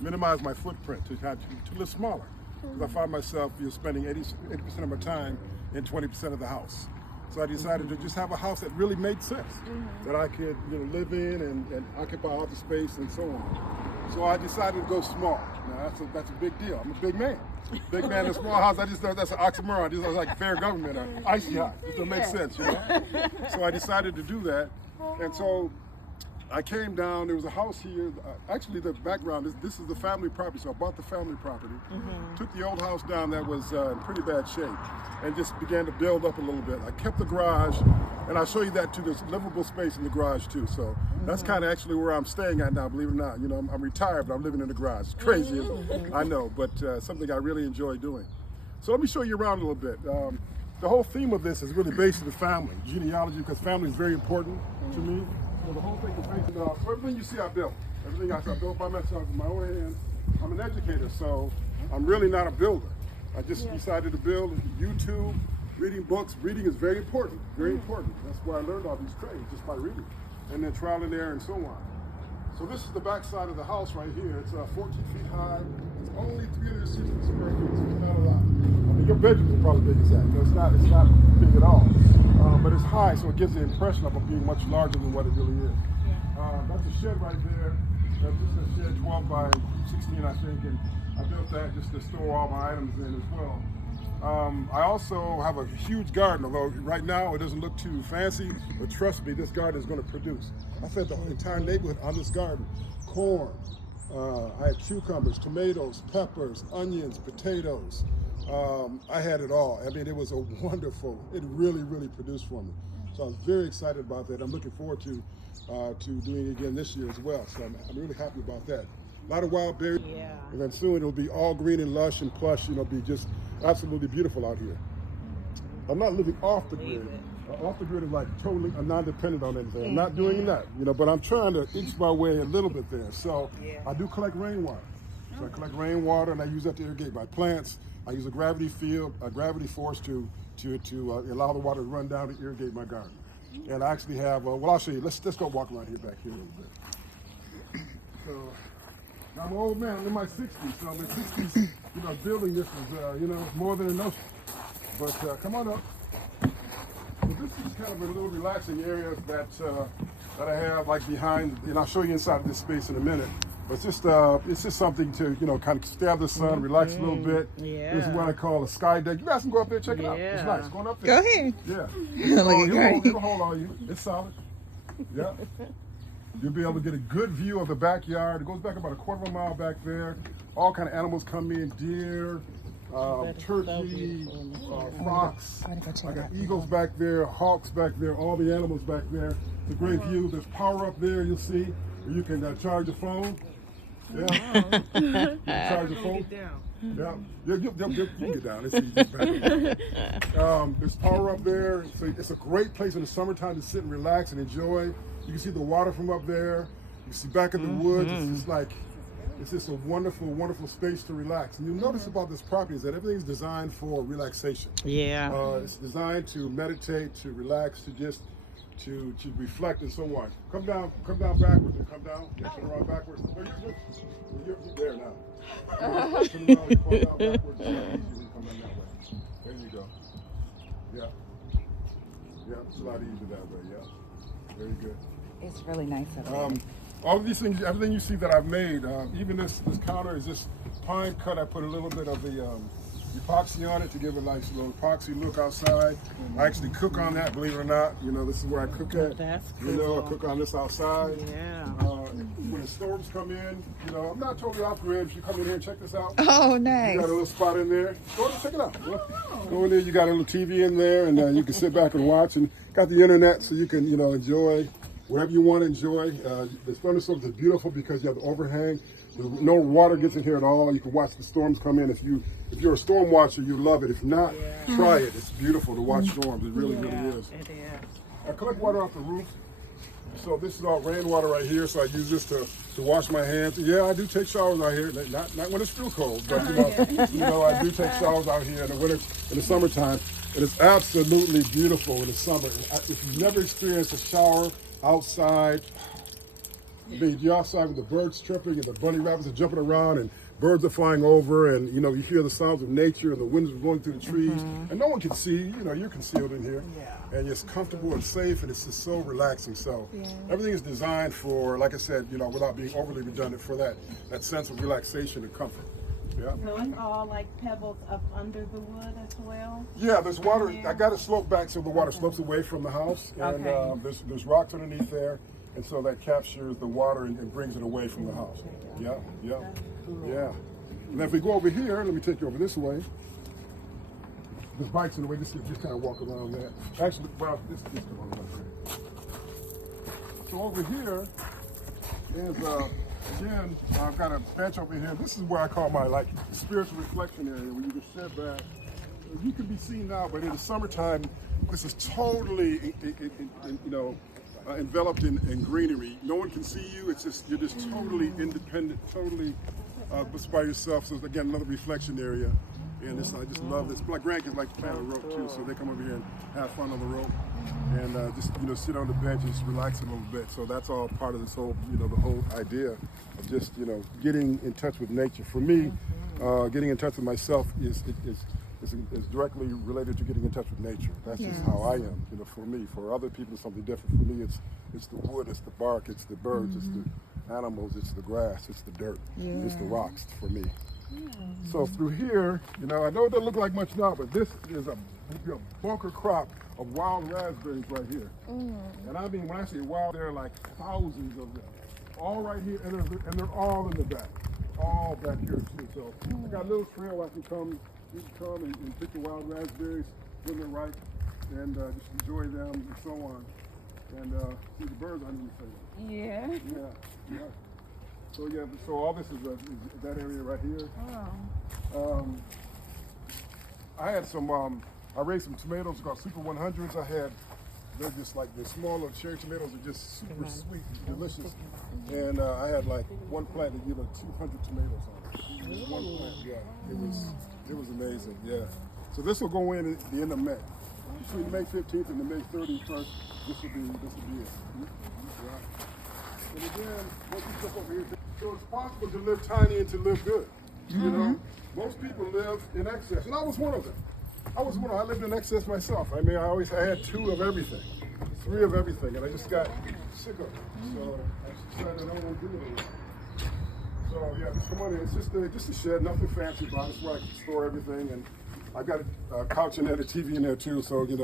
minimize my footprint, to live smaller. Because I find myself spending 80% of my time in 20% of the house. So I decided to just have a house that really made sense, that I could live in and occupy all the space and so on. So I decided to go small. Now that's a big deal. I'm a big man. Big man in a small house, I just thought that's an oxymoron. I just thought like fair government or icy hot. It doesn't make sense, So I decided to do that. And so I came down, there was a house here, actually the background, this is the family property, so I bought the family property, took the old house down that was in pretty bad shape, and just began to build up a little bit. I kept the garage, and I'll show you that too, there's livable space in the garage too, so that's kind of actually where I'm staying at now, believe it or not. I'm retired, but I'm living in the garage. It's crazy, isn't it? I know, but something I really enjoy doing. So let me show you around a little bit. The whole theme of this is really based on the family, genealogy, because family is very important to me. So the whole thing is based on, so everything you see I built. Everything I built by myself with my own hands. I'm an educator, so I'm really not a builder. I just decided to build YouTube, reading books. Reading is very important, very important. That's where I learned all these trades, just by reading. And then trial and error and so on. So this is the back side of the house right here. It's 14 feet high. It's only 360 square feet, so it's not a lot. I mean, your bedroom is probably big as that. It's not big at all. But it's high, so it gives the impression of it being much larger than what it really is. That's a shed right there. That's just a shed 12 by 16, I think, and I built that just to store all my items in as well. I also have a huge garden, although right now it doesn't look too fancy, but trust me, this garden is going to produce. I fed the entire neighborhood on this garden. Corn, I had cucumbers, tomatoes, peppers, onions, potatoes. I had it all. I mean, it was it really, really produced for me. So I was very excited about that. I'm looking forward to doing it again this year as well. So I'm really happy about that. A lot of wild berries. Yeah. And then soon it'll be all green and lush and plush, be just absolutely beautiful out here. I'm not living off the grid. Off the grid is like totally, I'm not dependent on anything. I'm not doing that, but I'm trying to inch my way a little bit there. So I do collect rainwater. So I collect rainwater and I use that to irrigate my plants. I use a gravity force to allow the water to run down to irrigate my garden. And I actually have, I'll show you. Let's go walk around here back here a little bit. So I'm an old man. I'm in my 60s. So in my 60s, building this is, more than a notion. But come on up. So this is kind of a little relaxing area that I have like behind, and I'll show you inside of this space in a minute. But it's just something to, kind of stay out of the sun, relax a little bit. Yeah. This is what I call a sky deck. You guys can go up there and check it out. It's nice. Going up there. Go ahead. Yeah. It'll hold on you. It's solid. Yeah. You'll be able to get a good view of the backyard. It goes back about a quarter of a mile back there. All kind of animals come in, deer, turkey, fox. I got eagles back there, hawks back there, all the animals back there. It's a great view. There's power up there, you'll see, where you can charge your phone. Yeah. You can charge your phone. Yeah. You can get down. It's easy. There's power up there. So it's a great place in the summertime to sit and relax and enjoy. You can see the water from up there. You see back in the woods. It's just a wonderful, wonderful space to relax. And you'll notice about this property is that everything's designed for relaxation. Yeah. It's designed to meditate, to relax, to reflect and so on. Come down backwards and come down. Turn around backwards. You're there now. Turn around and fall down backwards. It's not easy when you come down that way. There you go. Yeah. Yeah, it's a lot easier that way. Yeah. Very good. It's really nice up there. All of these things, everything you see that I've made, even this counter is just pine cut. I put a little bit of the epoxy on it to give it a nice little epoxy look outside. I actually cook on that, believe it or not. This is where I cook at. That's cool. I cook on this outside. Yeah. When the storms come in, I'm not totally off grid. If you come in here and check this out. Oh, nice. You got a little spot in there. Go and check it out. Go in there. You got a little TV in there, and you can sit back and watch. And got the internet, so you can enjoy whatever you want to enjoy. The thunderstorms are beautiful because you have the overhang. No water gets in here at all. You can watch the storms come in. If you're a storm watcher, you love it. If not, try it. It's beautiful to watch storms. It really, really is. It is. I collect water off the roof. So this is all rainwater right here. So I use this to wash my hands. Yeah, I do take showers out here. Not when it's real cold, but I do take showers out here in the winter, in the summertime. And it's absolutely beautiful in the summer. If you've never experienced a shower outside, you're outside with the birds chirping and the bunny rabbits are jumping around and birds are flying over, and you hear the sounds of nature and the winds are blowing through the trees, and no one can see. You're concealed in here, and it's comfortable and safe, and it's just so relaxing. So everything is designed for, like I said, without being overly redundant, for that sense of relaxation and comfort. Yeah. So it's all like pebbles up under the wood as well? Yeah, there's water. I got it sloped back so the water slopes away from the house, and there's rocks underneath there, and so that captures the water and brings it away from the house. Yeah. Yeah. And if we go over here, let me take you over this way. There's bikes in the way. Just kind of walk around that. Actually, well, this one right there. So over here is again, I've got a bench over here. This is where I call my spiritual reflection area, where you can sit back. You can be seen now, but in the summertime, this is totally, enveloped in greenery. No one can see you. It's just you're just totally independent, totally just by yourself. So it's, again, another reflection area. And I just love this. My grandkids like to play on the rope too, so they come over here and have fun on the rope, and just sit on the bench and just relax a little bit. So that's all part of this whole, the whole idea of just getting in touch with nature. For me, getting in touch with myself is directly related to getting in touch with nature. That's just how I am. For me, for other people, it's something different. For me, it's the wood, it's the bark, it's the birds, it's the animals, it's the grass, it's the dirt, it's the rocks. For me. So through here, I know it doesn't look like much now, but this is a bunker crop of wild raspberries right here. And I mean, when I say wild, there are like thousands of them, all right here, and they're all in the back, all back here too. So I got a little trail I can come and pick the wild raspberries when they're ripe, and just enjoy them and so on. And see the birds, I didn't even say that. Yeah. So all this is that area right here. Oh. I had I raised some tomatoes called Super 100s. They're just like the small little cherry tomatoes are just super sweet, delicious. And I had one plant that yielded 200 tomatoes on it. One plant, yeah. It was amazing, yeah. So this will go in at the end of May. Between May 15th and the May 31st, this will be it. Yeah. And again, once you step over here, so it's possible to live tiny and to live good. Most people live in excess, and I was one of them. I lived in excess myself. I mean, I had 2 of everything, 3 of everything, and I just got sick of it. So I decided I don't want to do it anymore. So yeah, just come on in. It's just a shed, nothing fancy about it. It's where I can store everything, and I got a couch in there, a TV in there too. So you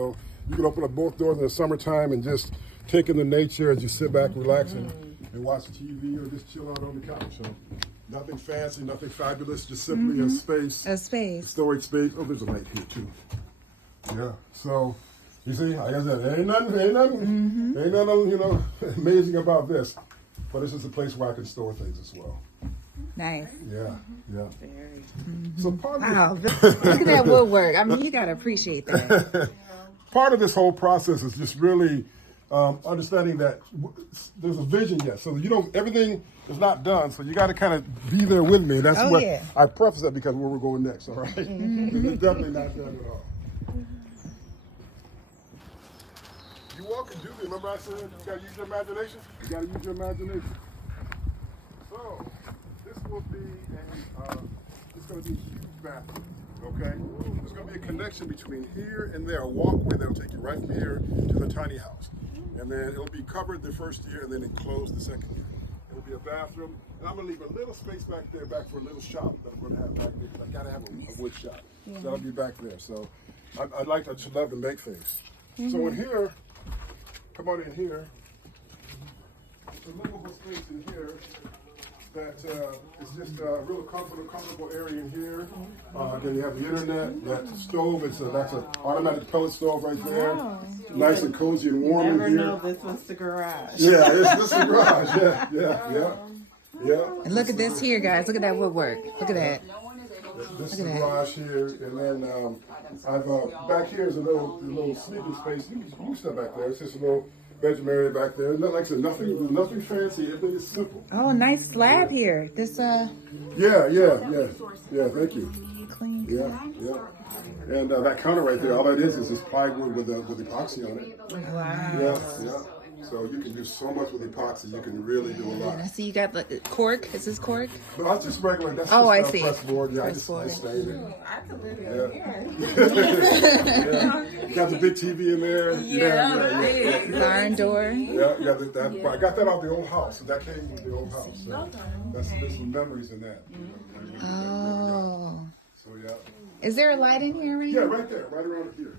can open up both doors in the summertime and just take in the nature and just sit back, relax, and watch TV or just chill out on the couch. So nothing fancy, nothing fabulous, just simply a space. A space. Storage space. Oh, there's a light here too. Yeah. So you see, like I said, ain't nothing, amazing about this. But it's just a place where I can store things as well. Nice. Yeah. Very. So part of Wow. Look at that woodwork. I mean, you got to appreciate that. part of this whole process is just really understanding that there's a vision yet. So everything is not done. So you got to kind of be there with me. That's I preface that because where we're going next. All right. It's definitely not done at all. You all can do this. Remember I said you got to use your imagination? You got to use your imagination. So this will be it's going to be a huge bathroom. Okay? There's going to be a connection between here and there, a walkway that'll take you right from here to the tiny house. And then it'll be covered the first year and then enclosed the second year. It'll be a bathroom. And I'm going to leave a little space back there for a little shop that I'm going to have back there because I got to have a wood shop. So that'll be back there. So I just love to make things. So in here, come on in here. It's a livable space in here. That is just a real comfortable area in here. Then you have the internet, that's a stove, that's an automatic pellet stove right there. Wow. Nice and cozy and warm Never in here. know this was the garage. Yeah, this is the garage. Yeah. And look at this here, guys. Look at that woodwork. Look at that. This is the garage here, and then I've back here is a little sleeping space. You can step back there. It's just a little bedroom area back there. Like I said, nothing fancy. Everything is simple. Oh, nice slab here. This Yeah. Thank you. clean. Yeah. And that counter right there, all that is just plywood with epoxy on it. Wow. Yeah. So you can do so much with epoxy. You can really do a lot. And I see you got the cork. Is this cork? But I just regular. That's Oh, I just see. press board. Yeah, Press board. I just stained it. I could live Yeah. here. Yeah. Got the big TV in there. Yeah. Barn door. Yeah, I got that off the old house. So that came with the old house. So there's some memories in that. Oh. So yeah. Is there a light in here, Rain? Yeah, right there, right around here.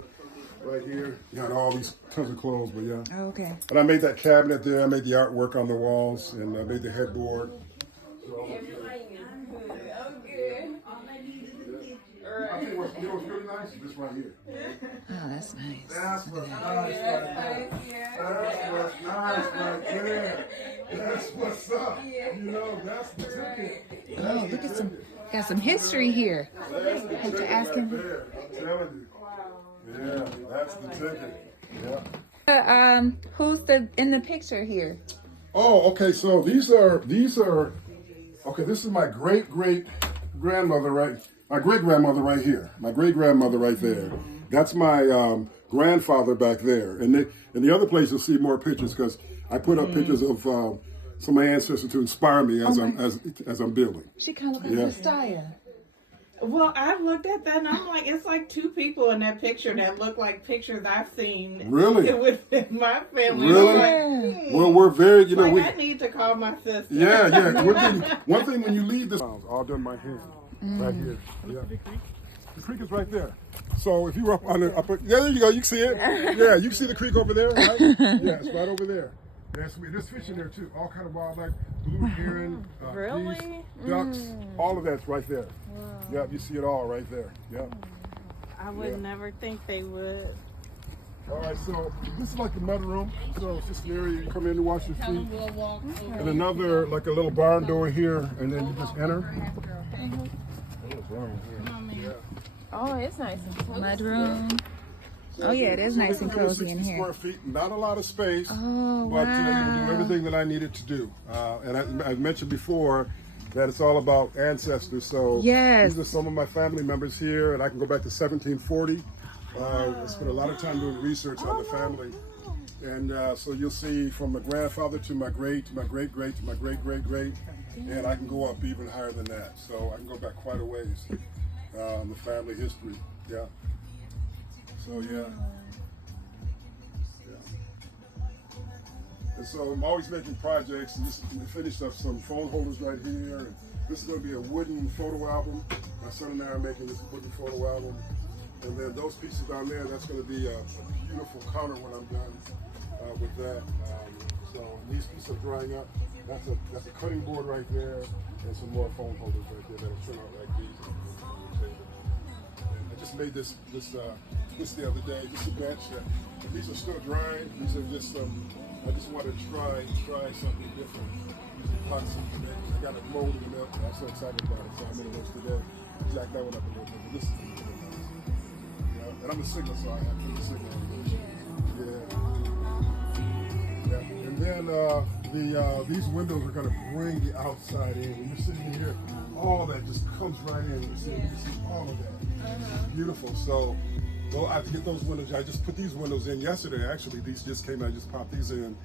Right here. Got all these tons of clothes, but yeah. Oh, okay. And I made that cabinet there. I made the artwork on the walls, and I made the headboard. I think what's really nice is this right here. Oh, that's nice. That's what's nice right there. That's what's nice right there. That's what's up. You know, that's the ticket. Oh, look at got some history here. That's the Have to ticket ask right him. there. I'm telling you. Yeah, that's the ticket. Yeah. Who's in the picture here? Oh, okay. So these are. Okay, this is my great grandmother, right? My great grandmother right here. My great grandmother right there. That's my grandfather back there. And in the other place, you'll see more pictures because I put up pictures of some of my ancestors to inspire me as I'm building. She kind of looks like Messiah. Well, I looked at that and I'm like, it's like two people in that picture that look like pictures I've seen. Really? With my family. Really? I'm like, Well, we're very, I need to call my sister. Yeah. One thing when you leave this, all done by hand, right here. Yeah. The creek is right there. So if you were up on the upper, there you go. You can see it. Yeah, you can see the creek over there, right? Yeah, it's right over there. There's fish in there too. All kind of wildlife, blue heron, Really? geese, ducks. All of that's right there. Wow. Yeah, you see it all right there. Yeah. I would never think they would. All right, so this is like the mud room. So it's just an area you come in to wash your feet. And another, like a little barn door here, and then you just enter. What's wrong here? Oh, it's nice and cozy. Mud room. Oh yeah, it is nice and cozy in 60 here. square feet, not a lot of space, Oh, but wow. it'll do everything that I needed to do. And I mentioned before that it's all about ancestors. So Yes. these are some of my family members here, and I can go back to 1740. I spent a lot of time doing research on the family. And so you'll see from my grandfather to my great, to my great great, to my great great great, and I can go up even higher than that. So I can go back quite a ways on the family history. Yeah. So yeah. And so I'm always making projects. And we finished up some phone holders right here. And this is going to be a wooden photo album. My son and I are making this wooden photo album. And then those pieces down there, that's going to be a beautiful counter when I'm done with that. So these pieces are drying up. That's a cutting board right there, and some more phone holders right there that'll turn out like these. And I just made this the other day. Just a bench. These are still drying. These are just I just want to try something different. I got a mold in the milk. I'm so excited about it. So I made those today. Jack that one up a little bit. But this is and I'm a singer, so I have to be a singer. Yeah. And then these windows are going to bring the outside in. When you're sitting here, all that just comes right in. You can see all of that. Beautiful. So I have to get those windows. I just put these windows in yesterday. Actually, these just came out. I just popped these in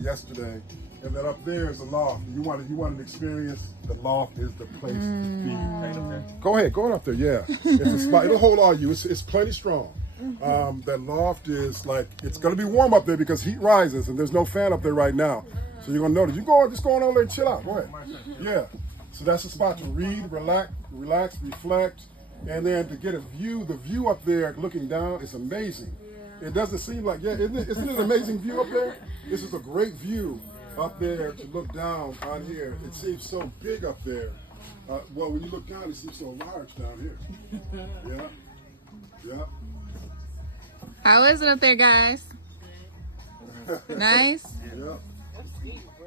yesterday. And then up there is the loft. You want an experience? The loft is the place to be. Right up there. Go ahead, go up there. Yeah, it's a spot. It'll hold all you. It's plenty strong. That loft is like it's gonna be warm up there because heat rises and there's no fan up there right now. So you're gonna notice. Just go on over there and chill out. Go ahead. Yeah. So that's the spot to read, relax, reflect, and then to get a view. The view up there, looking down, is amazing. It doesn't seem like isn't it an amazing view up there? This is a great view. Up there to look down on here, it seems so big up there. Well, when you look down, it seems so large down here. Yeah. How is it up there, guys? Nice? Yeah.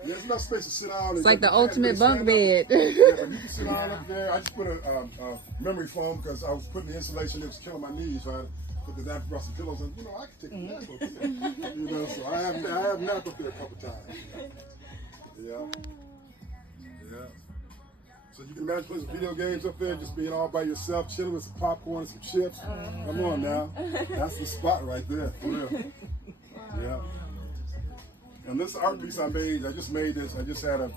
There's enough space to sit down. It's like the ultimate bunk bed. Yeah, but you can sit down up there. I just put a memory foam because I was putting the insulation, it was killing my knees. So I put the brought some pillows and I can take a nap up there. So I have napped up there a couple times. Yeah. So you can imagine playing some video games up there, just being all by yourself, chilling with some popcorn and some chips. Come on now. That's the spot right there, for real. Yeah. And this art piece I made, I just made this. I just had a,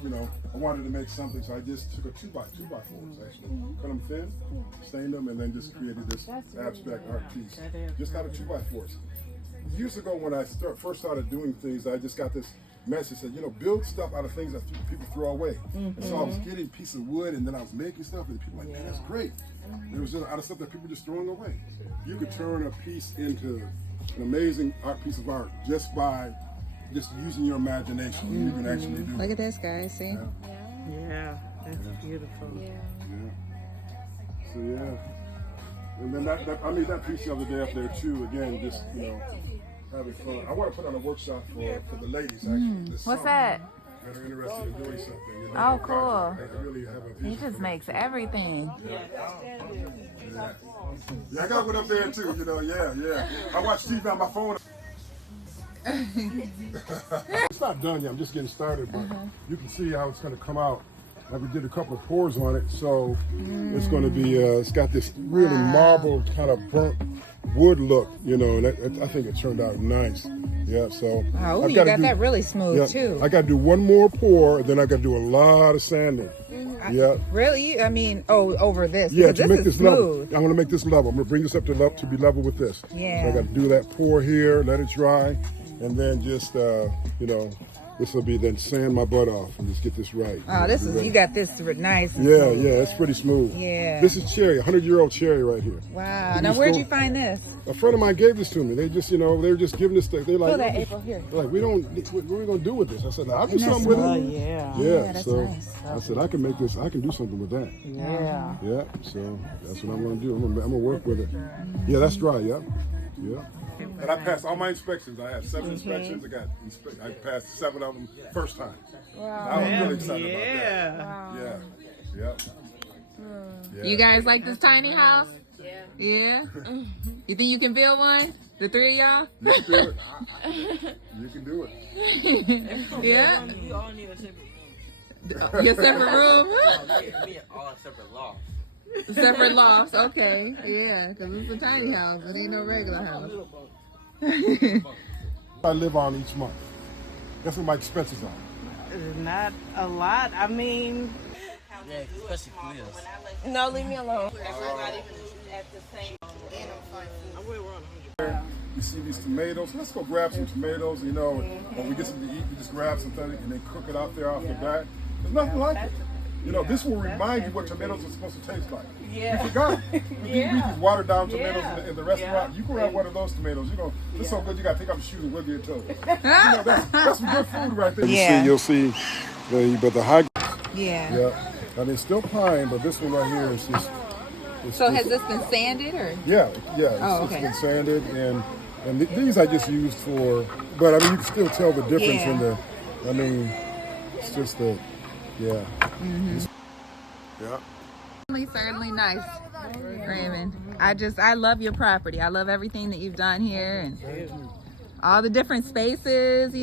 I wanted to make something, so I just took a 2x4s actually, cut them thin, stained them, and then just created this abstract art piece. Just out of 2x4s. Years ago, when I first started doing things, I just got this message that build stuff out of things that people throw away. And so I was getting pieces of wood, and then I was making stuff, and people were like, man, that's great. It was just out of stuff that people were just throwing away. You could turn a piece into an amazing art piece of art just by just using your imagination. You can actually do. Look at this, guys. See? Yeah, that's beautiful. So and then I made that piece the other day up there too. Again, just having fun. I want to put on a workshop for the ladies actually. This What's summer that? That are interested in doing something. Oh, cool. They really have a vision. He just makes everything. Yeah, I got one up there too. Yeah. I watch TV on my phone. It's not done yet. I'm just getting started, but you can see how it's going to come out. I did a couple of pours on it, so it's going to be. It's got this really marble kind of burnt wood look, and I think it turned out nice. Yeah, so. Oh, you got that really smooth too. I got to do one more pour, then I got to do a lot of sanding. Yeah. Really? I mean, over this. Yeah, to make this level. smooth. I want to make this level. I'm going to bring this up to be level with this. Yeah. So I got to do that pour here, let it dry, and then just, this will be then sand my butt off and just get this right. Oh, you got this nice. And Yeah, smooth. it's pretty smooth. Yeah. This is cherry, 100-year-old cherry right here. Wow. Now, where'd you find this? A friend of mine gave this to me. They just, they were just giving this. They're like, Pull that, April, here. They're like, what are we going to do with this? I said, I'll do something with it. Yeah. that's so nice. I said, I can make this. I can do something with that. Yeah. Yeah, so that's what I'm going to do. I'm going to work with it. Yeah, that's dry. Yeah. And I passed all my inspections. I had 7 inspections. I passed 7 of them first time. Wow. I was really excited about that. Wow. Yeah. You guys like this tiny house? Yeah. You think you can build one? The 3 of y'all? You can do it. You can do it. Yeah. We all need a separate Your separate room? we all separate lofts. Separate lofts. Okay. Yeah, because it's a tiny house. It ain't no regular house. I live on each month. That's what my expenses are. Not a lot. I mean, Yeah, especially Koreans. No, leave me alone. You see these tomatoes. Let's go grab some tomatoes. When we get something to eat, we just grab something and then cook it out there off the bat. There's nothing like it. This will remind you what tomatoes are supposed to taste like. You forgot. You eat these watered down tomatoes in the restaurant. You can have one of those tomatoes. It's so good you got to take off your shoes and wiggle your toes. That's some good food right there. Yeah. You'll see the high. Yeah. Yeah. I mean, it's still pine, but this one right here is just. So has this been sanded or? Yeah. Oh, okay. It's been sanded and these I just used for, but I mean you can still tell the difference in the. I mean, it's just the. Yeah. Yeah. Certainly nice, Raymond. I love your property. I love everything that you've done here and all the different spaces,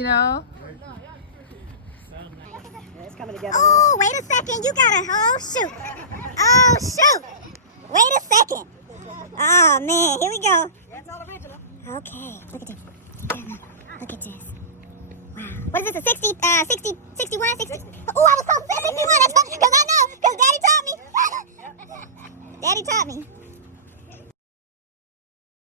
Oh, wait a second. You got oh, shoot. Oh, shoot. Wait a second. Oh, man. Here we go. Okay. Look at this. Look at this. Wow. What is this, a 61? 60? Oh, I was supposed to say 61. That's because I know. Because Daddy taught me. Daddy taught me.